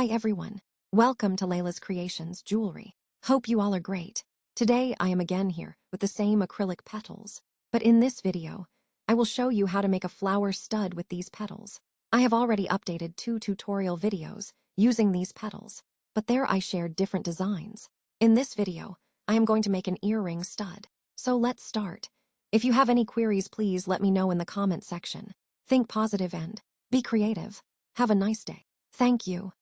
Hi everyone. Welcome to Laila's Creations Jewelry. Hope you all are great. Today I am again here with the same acrylic petals. But in this video, I will show you how to make a flower stud with these petals. I have already updated 2 tutorial videos using these petals, but there I shared different designs. In this video, I am going to make an earring stud. So let's start. If you have any queries, please let me know in the comment section. Think positive and be creative. Have a nice day. Thank you.